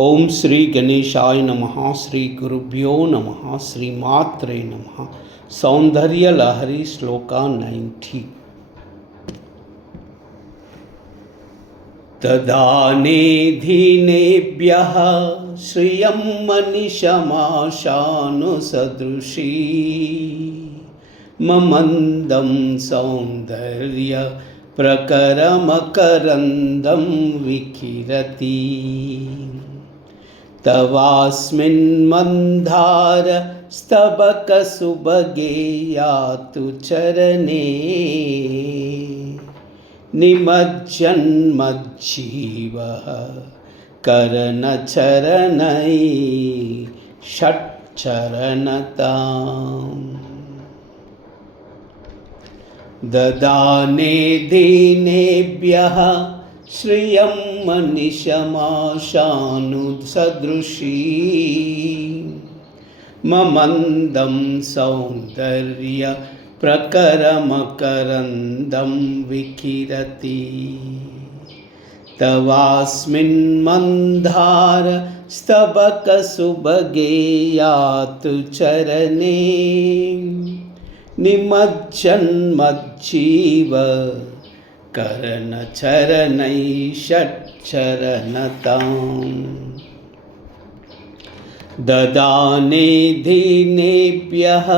ఓం శ్రీ గణేశాయ నమః. శ్రీ గురుభ్యో నమః. శ్రీమాత్రే నమః. సౌందర్య లహరి శ్లోక 90. తదానేధినేభ్యః శ్రియం మనిషమాశాను సదృశీ మమందం సౌందర్య ప్రకరమకరందం వికిరతి తవాస్మిన్మందార స్తబకసుభగే యాతు చరణే నిమజ్జన్మజ్జీవః కరణచరణై షట్చరణతాం దదానే దీనేభ్యః శ్రియం మనిషమాశాను సదృశీ మమందం సౌందర్య ప్రకరమకరందం వికిరతి తవాస్మిన్మందార స్తబకసుభగే యాతు చరణే నిమజ్జన్మజ్జీవ కరణచరణై షట్చరణతాం దదానే దీనేభ్యః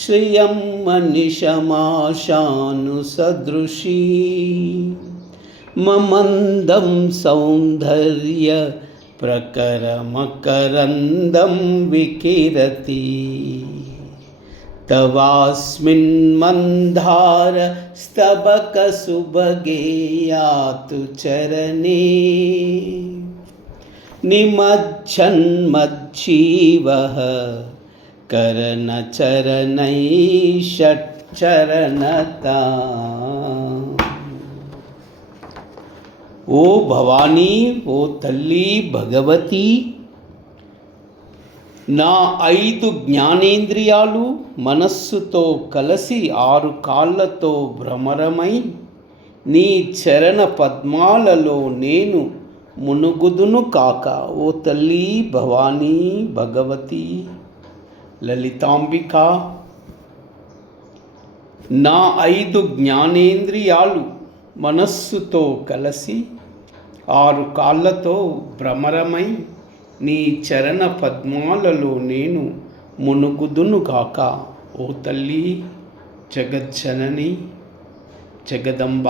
శ్రియం మనిషమాశాను సదృశీ మమందం సౌందర్య ప్రకరమకరందం వికిరతి తవాస్మిన్మందార స్తబకసుభగే యాతు చరణే నిమజ్జన్మజ్జీవః కరణచరణై షట్చరణతాం. ఓ భవానీ, ఓ తల్లి భగవతి, నా 5 జ్ఞానేంద్రియాలు మనస్సుతో కలిసి 6 కాళ్ళతో భ్రమరమై నీ చరణ పద్మాలలో నేను మునుగుదును కాక. ఓ తల్లి భవానీ భగవతి లలితాంబిక, నా 5 జ్ఞానేంద్రియాలు మనస్సుతో కలిసి 6 కాళ్ళతో భ్రమరమై నీ చరణ పద్మాలలో నేను మునుగుదును గాక. ఓ తల్లి జగజ్జనని జగదంబ,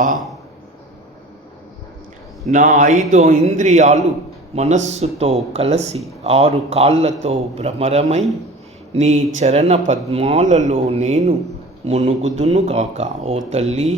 నా 5 ఇంద్రియాలు మనస్సుతో కలిసి 6 కాళ్ళతో భ్రమరమై నీ చరణ పద్మాలలో నేను మునుగుదును గాక. ఓ తల్లి